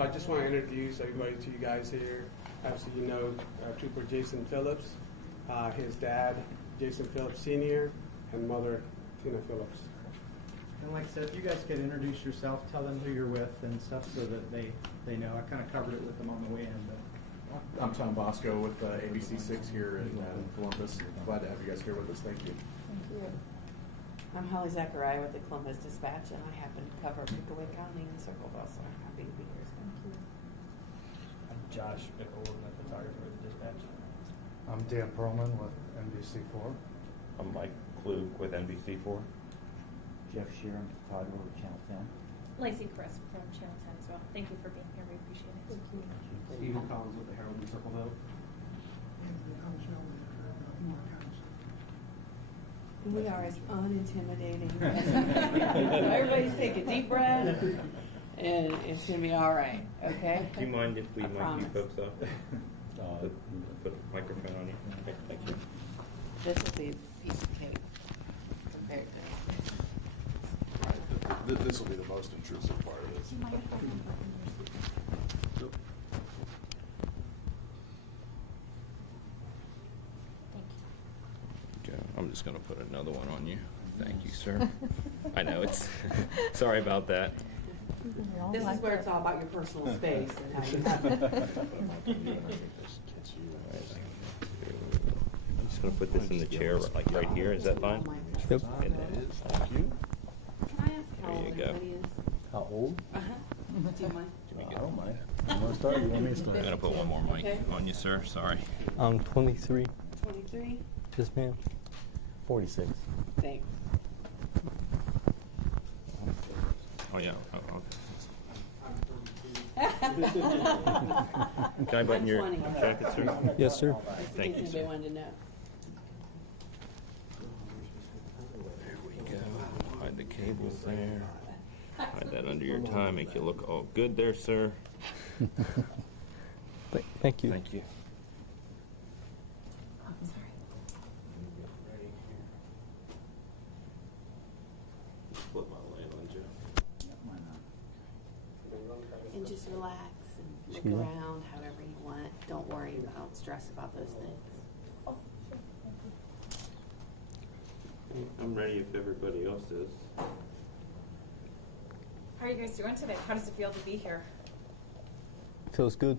So I just want to introduce everybody to you guys here. Obviously, you know Trooper Jason Phillips, his dad, Jason Phillips Sr., and mother, Tina Phillips. And like I said, if you guys could introduce yourself, tell them who you're with and stuff so that they know. I kind of covered it with them on the way in. But I'm Tom Bosco with ABC6 here in Columbus. Glad to have you guys here with us. Thank you. Thank you. I'm Holly Zachariah with the Columbus Dispatch, and I happen to cover Pickaway County and Circleville, so I'm happy to be here. Thank you. I'm Josh Bickle, I'm a photographer with the Dispatch. I'm Dan Perlman with NBC4. I'm Mike Klug with NBC4. Jeff Sheeran, photographer with Channel 10. Lacey Crisp from Channel 10 as well. Thank you for being here. We appreciate it. Thank you. Stephen Collins with the Herald in Circleville. We are as unintimidating. So everybody's take a deep breath, and it's going to be all right, okay? Do you mind if we mic you promise. folks up? Put the microphone on you. Okay, thank you. This will be a piece of cake compared to This will be the most intrusive part of this. Okay, I'm just going to put another one on you. Thank you, sir. I know it's. Sorry about that. This is where it's all about your personal space and how you have it. I'm just going to put this in the chair, like right here. Is that fine? Yep. It is. Thank you. Can I ask how There old you go. everybody is? How old? Do you mind? I don't mind. You want to start? You want me to start? I'm going to put one more mic on you, sir. Sorry. I'm 23. 23? Yes, ma'am. 46. Thanks. Oh, yeah. Oh, okay. Can I button your 20. jacket, sir? Yes, sir. Thank you, Anybody sir. wanted to know. There we go. Hide the cables there. Hide that under your tie. Make you look all good there, sir. Thank you. Thank you. I'm sorry. Flip my lamp on you. And just relax and look Excuse me? around however you want. Don't worry about, stress about those things. I'm ready if everybody else is. How are you guys doing today? How does it feel to be here? Feels good.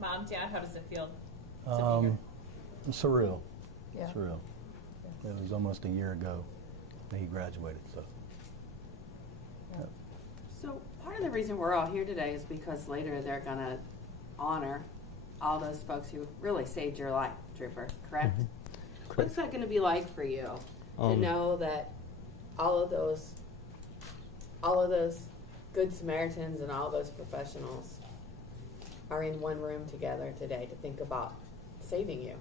Mom, Dad, how does it feel to be here? Surreal. Yeah. Surreal. It was almost a year ago that he graduated, so. Yep. So part of the reason we're all here today is because later they're going to honor all those folks who really saved your life, Trooper, correct? Mhm. What's that going to be like for you to know that all of those good Samaritans and all those professionals are in one room together today to think about saving you?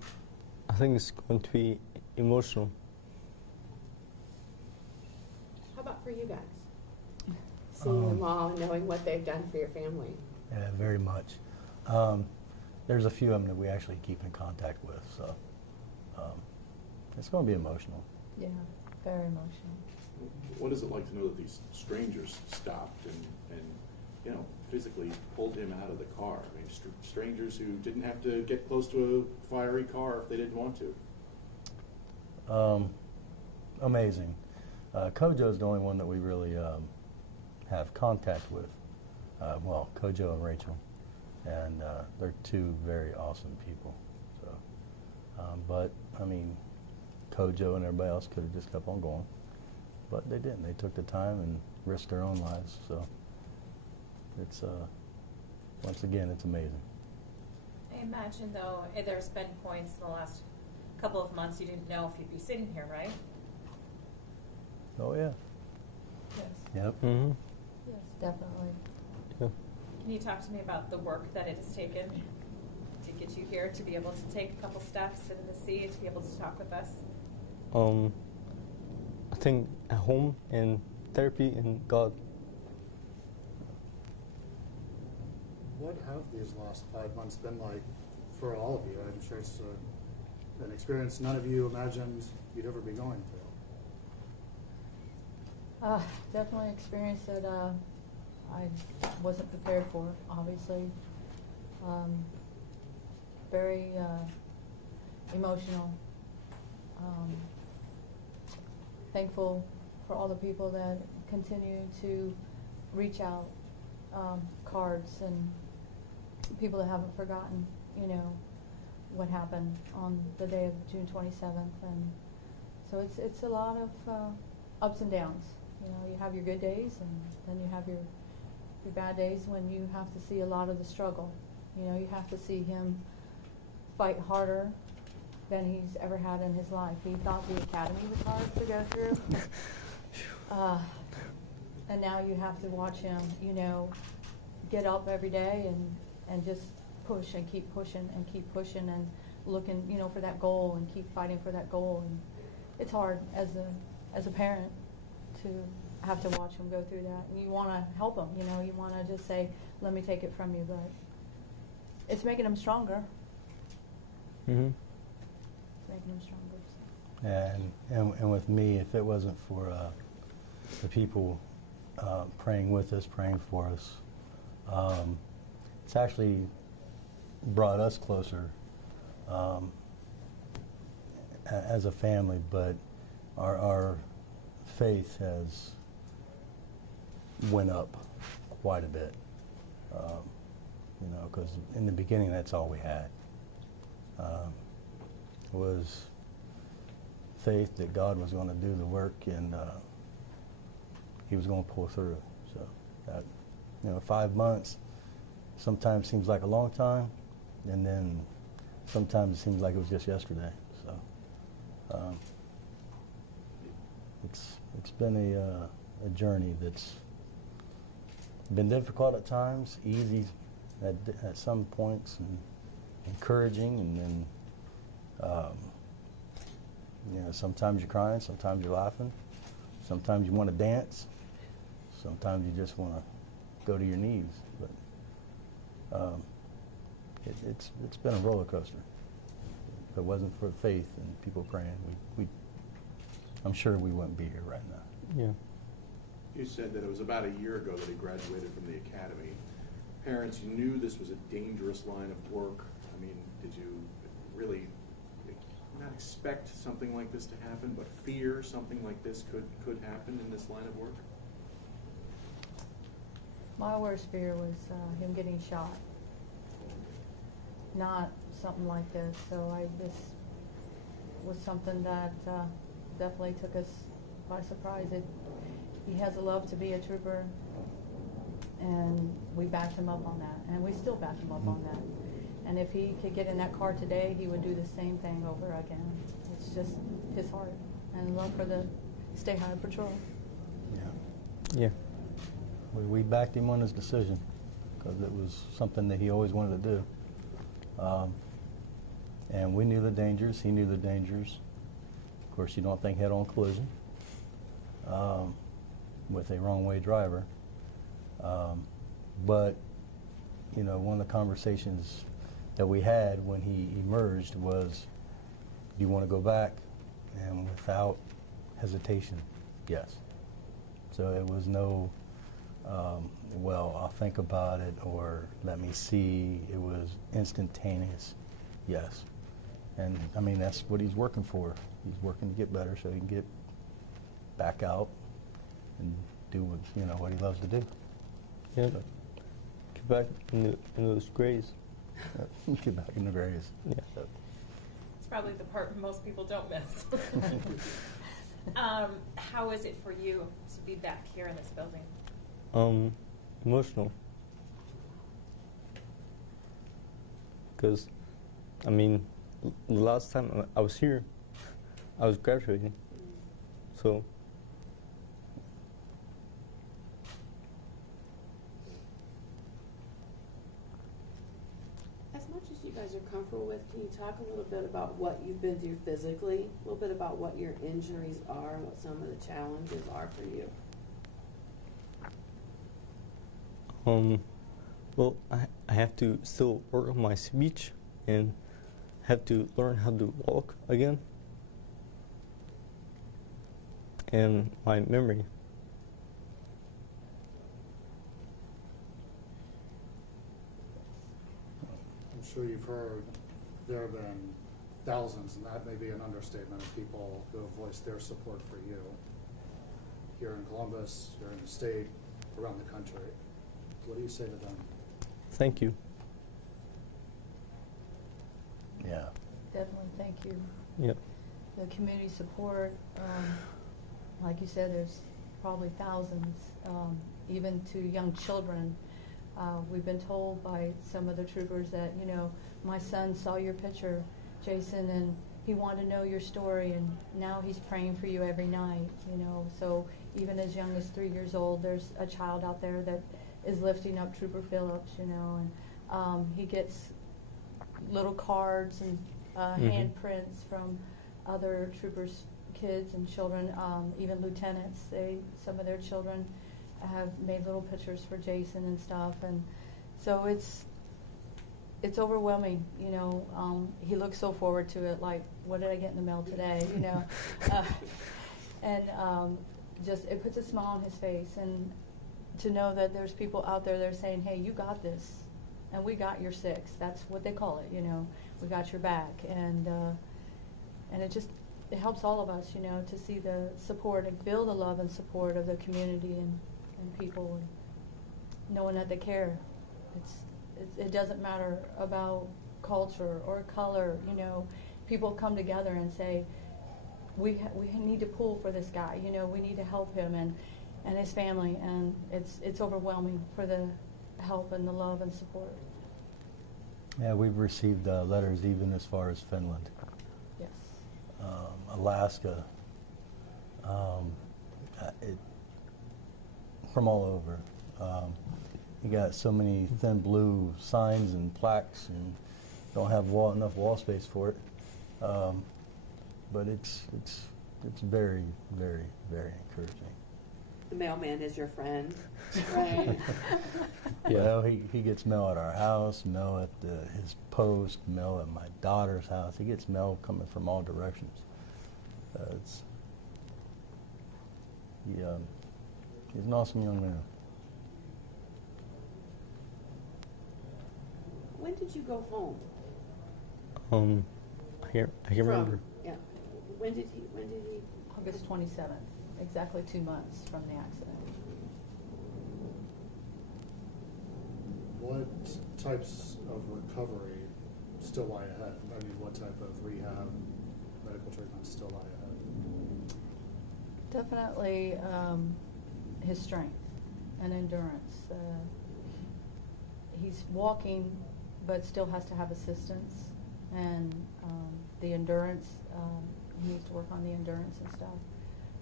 I think it's going to be emotional. How about for you guys? Seeing them all and knowing what they've done for your family. Yeah, very much. There's a few of them that we actually keep in contact with, so it's going to be emotional. Yeah, very emotional. What is it like to know that these strangers stopped and physically pulled him out of the car? I mean, strangers who didn't have to get close to a fiery car if they didn't want to. Amazing. Kojo's the only one that we really have contact with. Well, Kojo and Rachel, and they're two very awesome people. So, but I mean, Kojo and everybody else could have just kept on going, but they didn't. They took the time and risked their own lives. So, it's once again, it's amazing. I imagine, though, there's been points in the last couple of months you didn't know if you'd be sitting here, right? Oh yeah. Yes. Yep. Mm-hmm. Yes, definitely. Yeah. Can you talk to me about the work that it has taken to get you here, to be able to take a couple steps, sit in the seat, to be able to talk with us? I think at home and therapy and God. What have these last 5 months been like for all of you? I'm sure it's an experience none of you imagined you'd ever be going through. Definitely experienced it I wasn't prepared for, obviously. Very emotional. Thankful for all the people that continue to reach out, cards and people that haven't forgotten, you know, what happened on the day of June 27th. And so it's a lot of ups and downs. You know, you have your good days, and then you have your bad days when you have to see a lot of the struggle. You know, you have to see him fight harder than he's ever had in his life. He thought the academy was hard to go through. And now you have to watch him, you know, get up every day and just push and keep pushing and looking, you know, for that goal and keep fighting for that goal. And it's hard as a parent to have to watch him go through that. And you want to help him, you know, you want to just say, let me take it from you, but it's making him stronger. Mm-hmm. It's making him stronger. So. And with me, if it wasn't for the people praying with us, praying for us, it's actually brought us closer as a family, but our faith has went up quite a bit. You know, because in the beginning, that's all we had. Was faith that God was going to do the work and He was going to pull through. So, that, you know, 5 months sometimes seems like a long time, and then sometimes it seems like it was just yesterday. So, it's been a journey that's been difficult at times, easy at some points, and encouraging, and then you know, sometimes you're crying, sometimes you're laughing, sometimes you want to dance, sometimes you just want to go to your knees. But it's been a roller coaster. If it wasn't for faith and people praying, I'm sure we wouldn't be here right now. Yeah. You said that it was about a year ago that he graduated from the academy. Parents, you knew this was a dangerous line of work. I mean, did you really not expect something like this to happen, but fear something like this could happen in this line of work? My worst fear was him getting shot. Not something like this. So this was something that definitely took us by surprise. He has a love to be a trooper, and we backed him up on that, and we still back him up on that. And if he could get in that car today, he would do the same thing over again. It's just his heart and love for the State Highway Patrol. Yeah. Yeah. We backed him on his decision because it was something that he always wanted to do. And we knew the dangers. He knew the dangers. Of course, you don't think head-on collision with a wrong-way driver. But, you know, one of the conversations that we had when he emerged was, do you want to go back? And without hesitation, yes. So it was no, well, I'll think about it, or let me see. It was instantaneous, yes. And I mean, that's what he's working for. He's working to get better so he can get back out and do what, you know, what he loves to do. Yeah. Get back in those grays. Get back in the grays. Yeah. It's probably the part most people don't miss. How is it for you to be back here in this building? Emotional. Because, I mean, the last time I was here, I was graduating. So. As much as you guys are comfortable with, can you talk a little bit about what you've been through physically? A little bit about what your injuries are and what some of the challenges are for you? Well, I have to still work on my speech and have to learn how to walk again. And my memory. sure you've heard, there have been thousands, and that may be an understatement, of people who have voiced their support for you here in Columbus, here in the state, around the country. What do you say to them? Thank you. Yeah. Definitely, thank you. Yep. The community support, like you said, there's probably thousands, even to young children. We've been told by some of the troopers that, you know, my son saw your picture, Jason, and he wanted to know your story, and now he's praying for you every night, you know. So even as young as 3 years old, there's a child out there that is lifting up Trooper Phillips, you know, and he gets little cards and handprints from other troopers' kids and children, even lieutenants. Some of their children have made little pictures for Jason and stuff, and so it's overwhelming, you know. He looks so forward to it, like, what did I get in the mail today, you know? And just, it puts a smile on his face, and to know that there's people out there that are saying, hey, you got this, and we got your six. That's what they call it, you know. We got your back, and it helps all of us, you know, to see the support and feel the love and support of the community and people, and knowing that they care. It doesn't matter about culture or color, you know. People come together and say, we need to pull for this guy, you know, we need to help him and his family, and it's overwhelming for the help and the love and support. Yeah, we've received letters even as far as Finland, Yes. Alaska, from all over. You got so many thin blue signs and plaques, and don't have enough wall space for it. But it's very, very, very encouraging. The mailman is your friend, right? Yeah. Well, he gets mail at our house, mail at his post, mail at my daughter's house. He gets mail coming from all directions. He's an awesome young man. When did you go home? I can't remember. Yeah. When did he? August 27th, exactly 2 months from the accident. What types of recovery still lie ahead? I mean, what type of rehab, medical treatment still lie ahead? Definitely his strength and endurance. He's walking, but still has to have assistance, and the endurance, he needs to work on the endurance and stuff.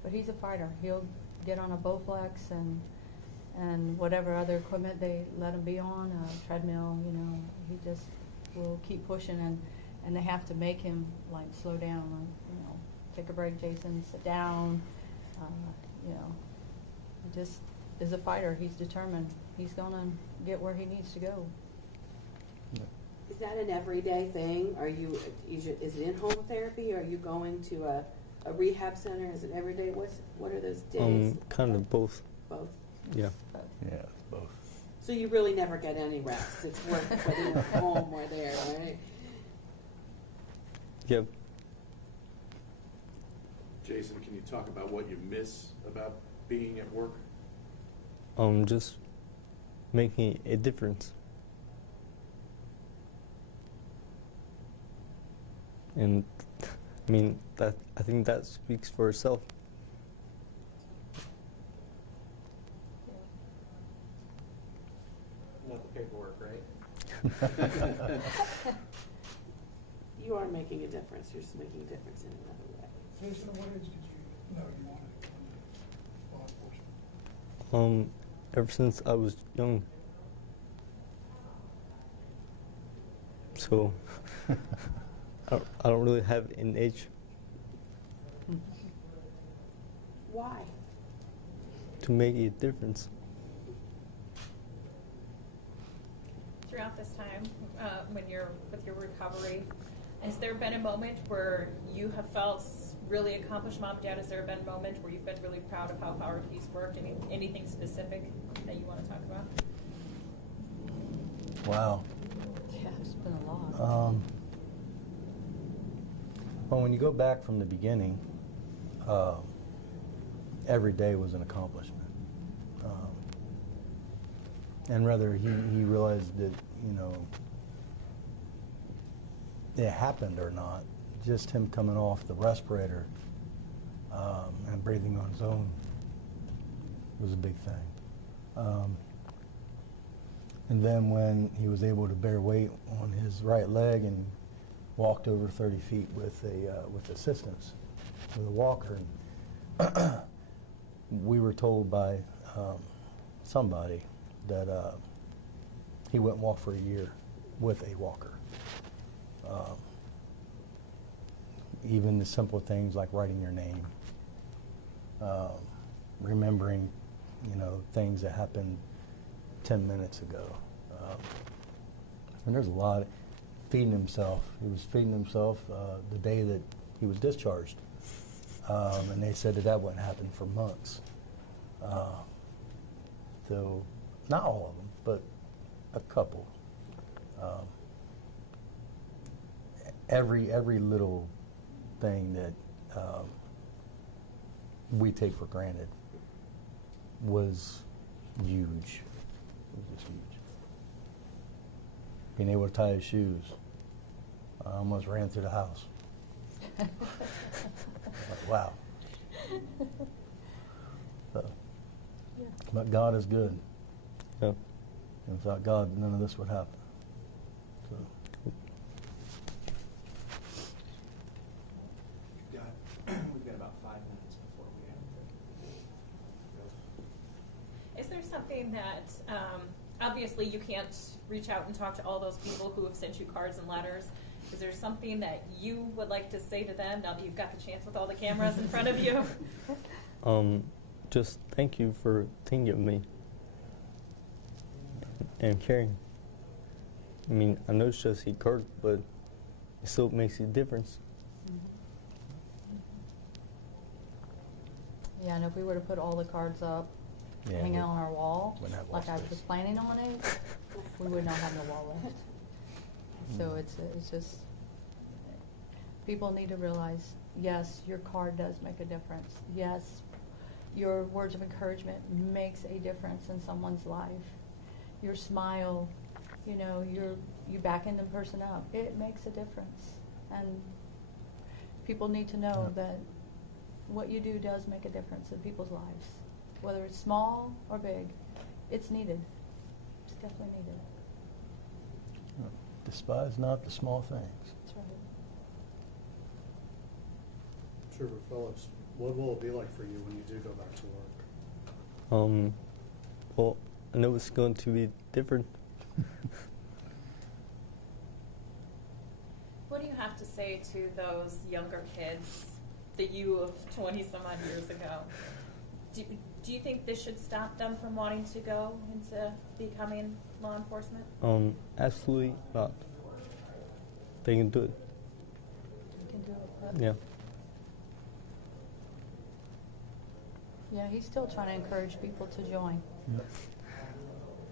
But he's a fighter. He'll get on a Bowflex and whatever other equipment they let him be on, a treadmill, you know. He just will keep pushing, and they have to make him, like, slow down, you know, take a break, Jason, sit down, you know. He just is a fighter. He's determined. He's gonna get where he needs to go. Is that an everyday thing? Is it in-home therapy, or are you going to a rehab center? Is it every day? What are those days? Kind of both. Both? Yeah. Yeah, both. So you really never get any rest. It's work whether you're home or there, right? Yep. Jason, can you talk about what you miss about being at work? Just making a difference. And I mean, I think that speaks for itself. Not the paperwork, right? You are making a difference. You're just making a difference in another way. Jason, what age did you know you wanted to go into law enforcement? Ever since I was young. So I don't really have an age. Why? To make a difference. Throughout this time, when you're with your recovery, has there been a moment where you have felt really accomplished, Mom, Dad? Has there been a moment where you've been really proud of how Power Keys worked? Anything specific that you want to talk about? Wow. Yeah, been a lot. Well, when you go back from the beginning, every day was an accomplishment. And whether he realized that, you know, it happened or not, just him coming off the respirator and breathing on his own was a big thing. And then when he was able to bear weight on his right leg and walked over 30 feet with assistance, with a walker, and we were told by somebody that he wouldn't walk for a year with a walker. Even the simple things like writing your name, remembering, you know, things that happened 10 minutes ago. And there's a lot. Feeding himself. He was feeding himself the day that he was discharged. And they said that wouldn't happen for months. So, not all of them, but a couple. Every little thing that we take for granted was huge. It was just huge. Being able to tie his shoes. I almost ran through the house. Like, wow. So, Yeah. but God is good. Yeah. And without God, none of this would happen. So. We've got about 5 minutes before we have to. Is there something that, obviously you can't reach out and talk to all those people who have sent you cards and letters. Is there something that you would like to say to them now that you've got the chance with all the cameras in front of you? Just thank you for thinking of me and caring. I mean, I know it's just a card, but it still makes a difference. Yeah, and if we were to put all the cards up, Yeah, hanging on our wall, wouldn't have wall like I was space. planning on it, we would not have no wall left. So it's just, people need to realize, yes, your card does make a difference. Yes, your words of encouragement makes a difference in someone's life. Your smile, you know, you backing the person up, it makes a difference. And people need to know that what you do does make a difference in people's lives. Whether it's small or big, it's needed. It's definitely needed. Despise not the small things. That's right. Trooper Phillips, what will it be like for you when you do go back to work? Well, I know it's going to be different. What do you have to say to those younger kids, the you of 20-some odd years ago? Do you think this should stop them from wanting to go into becoming law enforcement? Absolutely not. They can do it. We can do it. Yeah. Yeah, he's still trying to encourage people to join. Yep.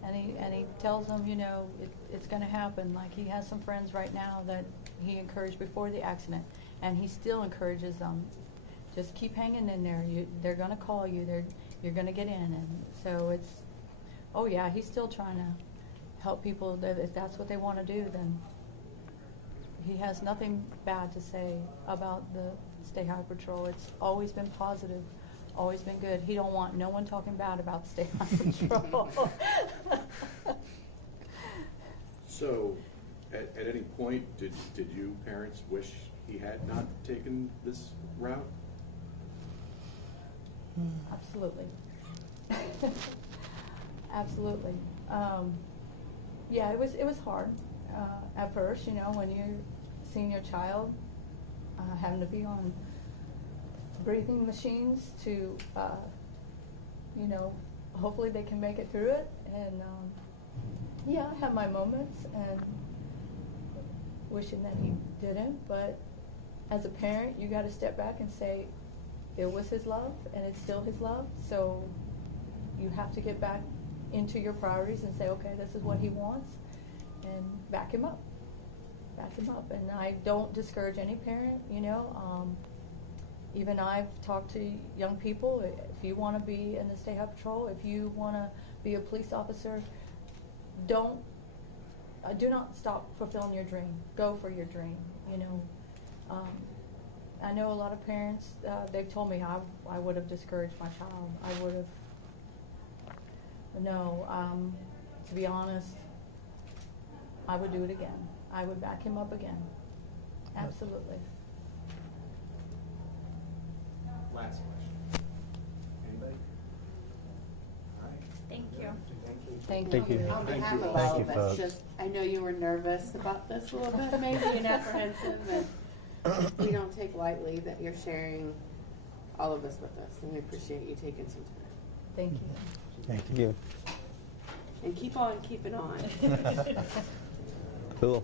And he tells them, you know, it's going to happen. Like, he has some friends right now that he encouraged before the accident, and he still encourages them. Just keep hanging in there. They're going to call you. You're going to get in. And so it's, oh yeah, he's still trying to help people. That if that's what they want to do, then he has nothing bad to say about the State Highway Patrol. It's always been positive, always been good. He don't want no one talking bad about the State Highway Patrol. So, at any point, did you parents wish he had not taken this route? Absolutely. Absolutely. Yeah, it was hard at first, you know, when you're seeing your child having to be on breathing machines to, you know, hopefully they can make it through it. And yeah, I have my moments and wishing that he didn't, but as a parent, you got to step back and say, it was his love, and it's still his love, so you have to get back into your priorities and say, okay, this is what he wants, and back him up. back him up. And I don't discourage any parent, you know. Even I've talked to young people, if you want to be in the State Highway Patrol, if you want to be a police officer, do not stop fulfilling your dream. Go for your dream, you know. I know a lot of parents, they've told me I would have discouraged my child. I would have, no, to be honest, I would do it again. I would back him up again. Absolutely. Last question. Anybody? All right. Thank you. Thank Thank you. On Thank behalf you. of Thank all you, of us, folks. just, I know you were nervous about this a little bit, maybe, and apprehensive, and we don't take lightly that you're sharing all of this with us, and we appreciate you taking some time. Thank you. Thank you. Yeah. And keep on keeping on. Cool.